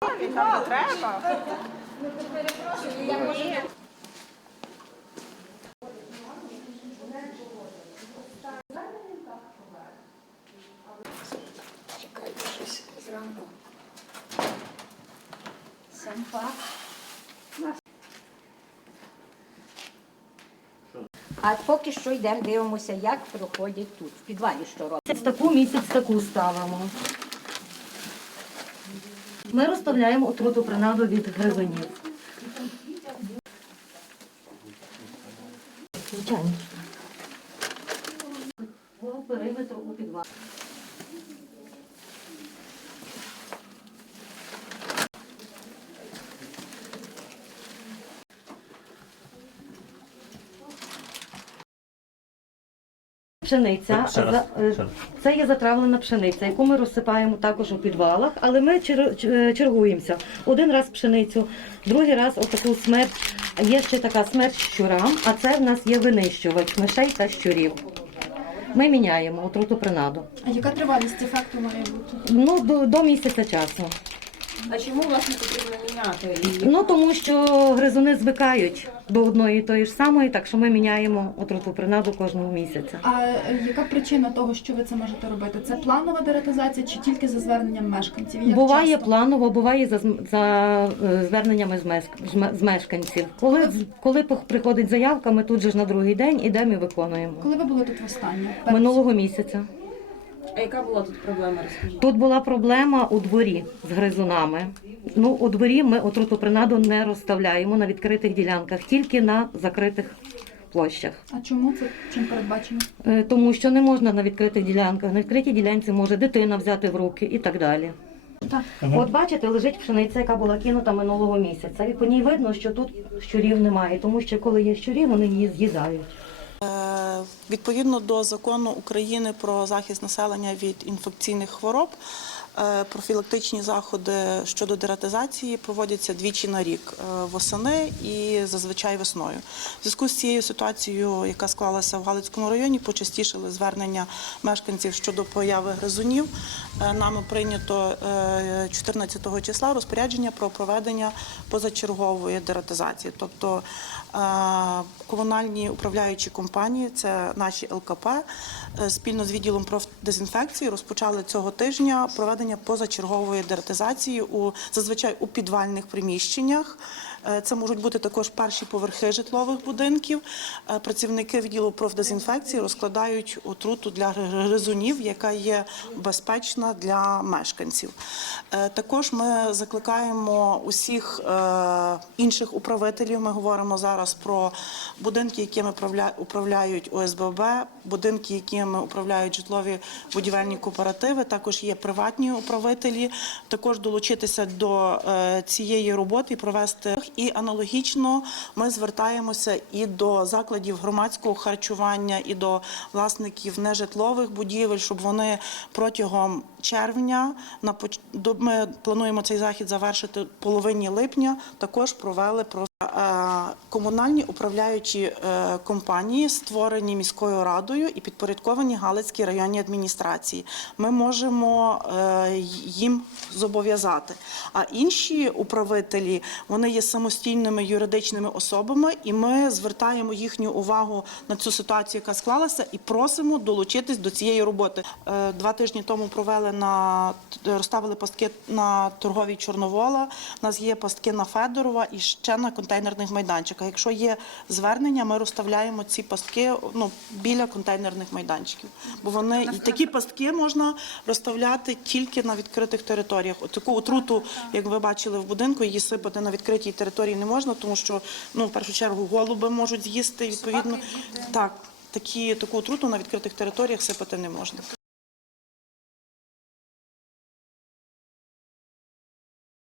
Там не треба. Чекайте щось зранку. А поки що йдемо, дивимося, як проходять тут, в підвалі, що роблять. Місяць таку, місяць таку ставимо. Ми розставляємо отруту принаду від гривенів. Звичайно. По периметру у підвалі. Пшениця. Ще раз, за- е, ще раз. Це є затравлена пшениця, яку ми розсипаємо також у підвалах, але ми чер- чергуємося. Один раз пшеницю, другий раз отаку смерть. Є ще така смерть щурам, а це в нас є винищувач мишей та щурів. Ми міняємо отруту принаду. А яка тривалість ефекту має бути? Ну, до, до місяця часу. А чому власне потрібно міняти? І Ну тому що гризуни звикають до одної і тої ж самої, так що ми міняємо отруту принаду кожного місяця. А е, яка причина того, що ви це можете робити? Це планова дератизація чи тільки за зверненням мешканців? І Як Буває часто? планово, буває за, зм- за е, зверненнями з, меск- з ме- з мешканців. Коли, з- коли пох- приходить заявка, ми тут же ж на другий день ідемо і виконуємо. Коли ви були тут востаннє? Перед- Минулого місяця. А яка була тут проблема? Розкажіть. Тут була проблема у дворі з гризунами. Ну, у дворі ми отруту принаду не розставляємо на відкритих ділянках, тільки на закритих площах. А чому це чим передбачено? Е, Тому що не можна на відкритих ділянках. На відкритій ділянці може дитина взяти в руки і так далі. Так. От бачите, лежить пшениця, яка була кинута минулого місяця. І по ній видно, що тут щурів немає, тому що коли є щурі, вони її з'їдають. Відповідно до закону України про захист населення від інфекційних хвороб, профілактичні заходи щодо дератизації проводяться двічі на рік е, восени і зазвичай весною. В зв'язку з цією ситуацією, яка склалася в Галицькому районі, почастішили звернення мешканців щодо появи гризунів. Е, Нами прийнято е, 14 числа розпорядження про проведення позачергової дератизації, тобто е, комунальні управляючі компанії, це наші ЛКП, е, спільно з відділом профдезінфекції розпочали цього тижня проведення позачергової дератизації у зазвичай у підвальних приміщеннях. Е, Це можуть бути також перші поверхи житлових будинків. Е, Працівники відділу профдезінфекції розкладають отруту для гризунів, яка є безпечна для мешканців. Е, Також ми закликаємо усіх інших управителів. Ми говоримо зараз про будинки, якими правля- управляють ОСББ, будинки, якими управляють житлові будівельні кооперативи. Також є приватні управителі. Також долучитися до цієї роботи і провести і аналогічно ми звертаємося і до закладів громадського харчування, і до власників нежитлових будівель, щоб вони протягом червня ми плануємо цей захід завершити половині липня. Також провели про комунальні управляючі е, компанії, створені міською радою і підпорядковані Галицькій районній адміністрації. Ми можемо е, їм зобов'язати. А інші управителі вони є самостійними юридичними особами, і ми звертаємо їхню увагу на цю ситуацію, яка склалася, і просимо долучитись до цієї роботи. Е, Два тижні тому провели на розставили пастки на торговій Чорновола. У нас є пастки на Федорова і ще на контейнерних майданчиках. Якщо є звернення, ми розставляємо ці пастки ну, біля контейнерних майданчиків. Бо вони і такі пастки можна розставляти тільки на відкритих територіях. От таку отруту, як ви бачили в будинку, її сипати на відкритій території не можна, тому що ну, в першу чергу голуби можуть з'їсти відповідно. Так. Такі, таку отруту на відкритих територіях сипати не можна.